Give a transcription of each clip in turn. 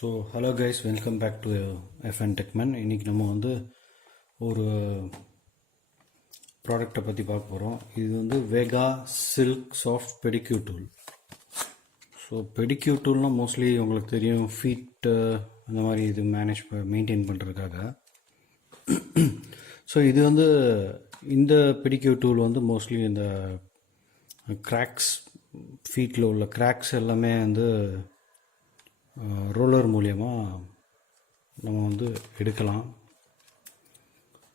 So hello guys, welcome back to FN techman. இன்றைக்கி நம்ம வந்து ஒரு ப்ராடக்டை பற்றி பார்க்க போகிறோம். இது வந்து Vega silk soft pedicure tool. So pedicure டூல்னால் மோஸ்ட்லி உங்களுக்கு தெரியும், ஃபீட்டு அந்த மாதிரி இது மெயின்டைன் பண்ணுறதுக்காக. ஸோ இது வந்து இந்த பெடிக்யூர் டூல் வந்து மோஸ்ட்லி இந்த கிராக்ஸ், ஃபீட்டில் உள்ள கிராக்ஸ் எல்லாமே வந்து ரோலர் மூலியமாக நம்ம வந்து எடுக்கலாம்.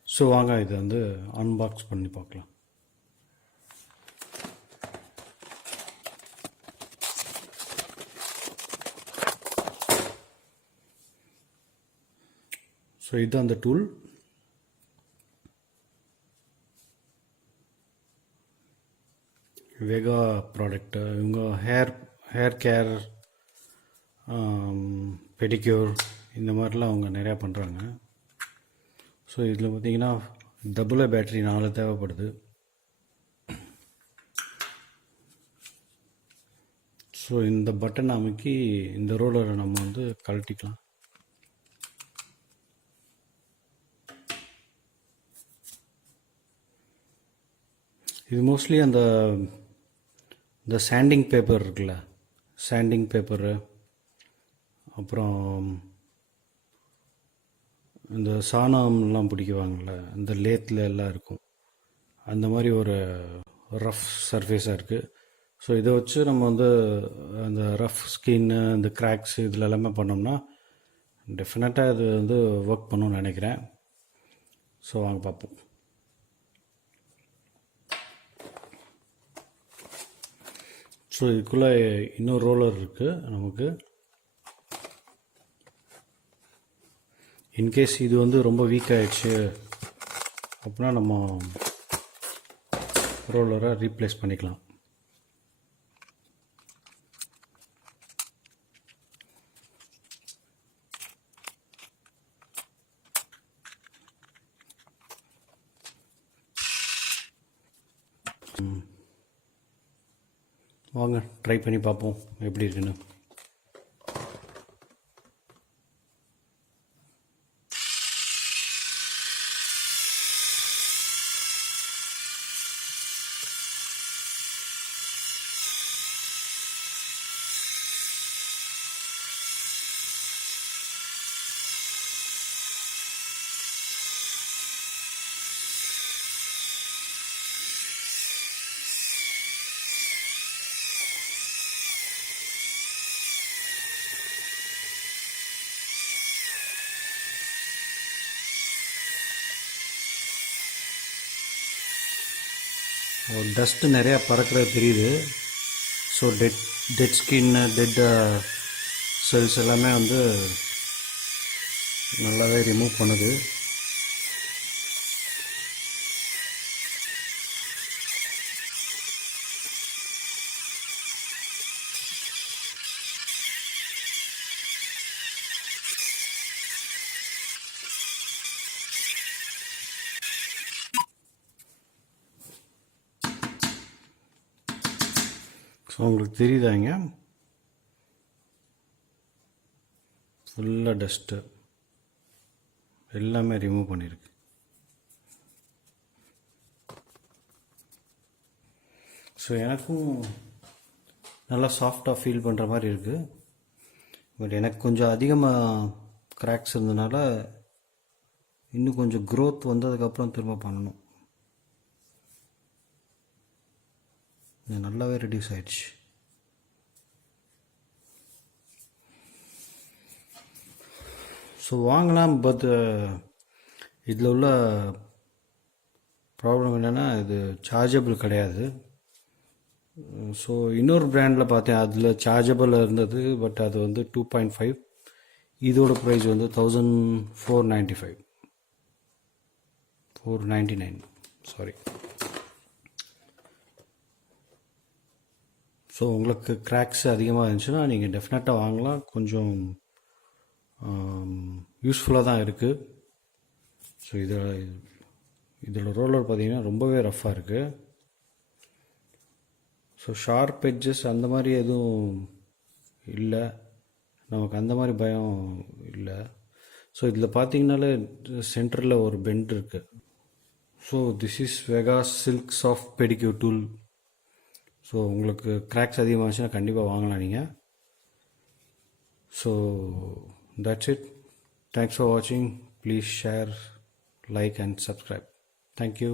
ஸோ வாங்க இதை வந்து அன்பாக்ஸ் பண்ணி பார்க்கலாம். ஸோ இது அந்த டூல். வேகா ப்ராடக்ட்டு. இவங்க ஹேர் கேர், பெடிக்யூர் இந்த மாதிரிலாம் அவங்க நிறையா பண்ணுறாங்க. ஸோ இதில் பார்த்திங்கன்னா டபுள் பேட்டரி 4 தேவைப்படுது. ஸோ இந்த பட்டன் அமைக்கி இந்த ரோலரை நம்ம வந்து கழட்டிக்கலாம். இது மோஸ்ட்லி அந்த சாண்டிங் பேப்பர் இருக்குல்ல, சாண்டிங் பேப்பரு, அப்புறம் இந்த சாணம்லாம் பிடிக்குவாங்கள்ல, இந்த லேத்தில் எல்லாம் இருக்கும், அந்த மாதிரி ஒரு ரஃப் சர்ஃபேஸாக இருக்குது. ஸோ இதை வச்சு நம்ம வந்து அந்த ரஃப் ஸ்கின்னு, இந்த கிராக்ஸ் இதில் எல்லாமே பண்ணோம்னா டெஃபினட்டாக இது வந்து ஒர்க் பண்ணணும்னு நினைக்கிறேன். ஸோ வாங்க பார்ப்போம். ஸோ இதுக்குள்ளே இன்னொரு ரோலர் இருக்குது நமக்கு. இன்கேஸ் இது வந்து ரொம்ப வீக் ஆகிடுச்சு அப்படின்னா நம்ம ரோலரை ரீப்ளேஸ் பண்ணிக்கலாம். வாங்க ட்ரை பண்ணி பார்ப்போம் எப்படி இருக்குன்னு. டஸ்ட்டு நிறையா பறக்கிறது தெரியுது. ஸோ டெட் ஸ்கின்னு, டெட் செல்ஸ் எல்லாமே வந்து நல்லாவே ரிமூவ் பண்ணுது. ஸோ உங்களுக்கு தெரியுதாங்க, ஃபுல்லாக டஸ்ட்டு எல்லாமே ரிமூவ் பண்ணியிருக்கு. ஸோ எனக்கும் நல்லா சாஃப்டாக ஃபீல் பண்ணுற மாதிரி இருக்குது. பட் எனக்கு கொஞ்சம் அதிகமாக கிராக்ஸ் இருந்ததுனால இன்னும் கொஞ்சம் க்ரோத் வந்ததுக்கப்புறம் திரும்ப பண்ணணும். இது நல்லாவே ரெடியூஸ் ஆயிடுச்சு. ஸோ வாங்கலாம். பட் இதில் உள்ள ப்ராப்ளம் என்னென்னா, இது சார்ஜபிள் கிடையாது. ஸோ இன்னொரு பிராண்டில் பார்த்தேன், அதில் சார்ஜபிள் இருந்தது. பட் அது வந்து 2.5. இதோட ப்ரைஸ் வந்து 1495, 499 சாரி. ஸோ உங்களுக்கு கிராக்ஸ் அதிகமாக இருந்துச்சுன்னா நீங்கள் டெஃபினட்டாக வாங்கலாம். கொஞ்சம் யூஸ்ஃபுல்லாக தான் இருக்குது. ஸோ இதோட ரோலர் பார்த்திங்கன்னா ரொம்பவே ரஃப்பாக இருக்குது. ஸோ ஷார்ப் எட்ஜஸ் அந்த மாதிரி எதுவும் இல்லை. நமக்கு அந்த மாதிரி பயம் இல்லை. ஸோ இதில் பார்த்தீங்கனாலே சென்டரில் ஒரு பெண்ட் இருக்குது. So this is Vega silk soft pedicure tool. So உங்களுக்கு கிராக்ஸ் அதிகமாகச்சுன்னா கண்டிப்பாக வாங்கலாம் நீங்கள். So that's it. Thanks for வாட்சிங். Please share, like and subscribe. Thank you.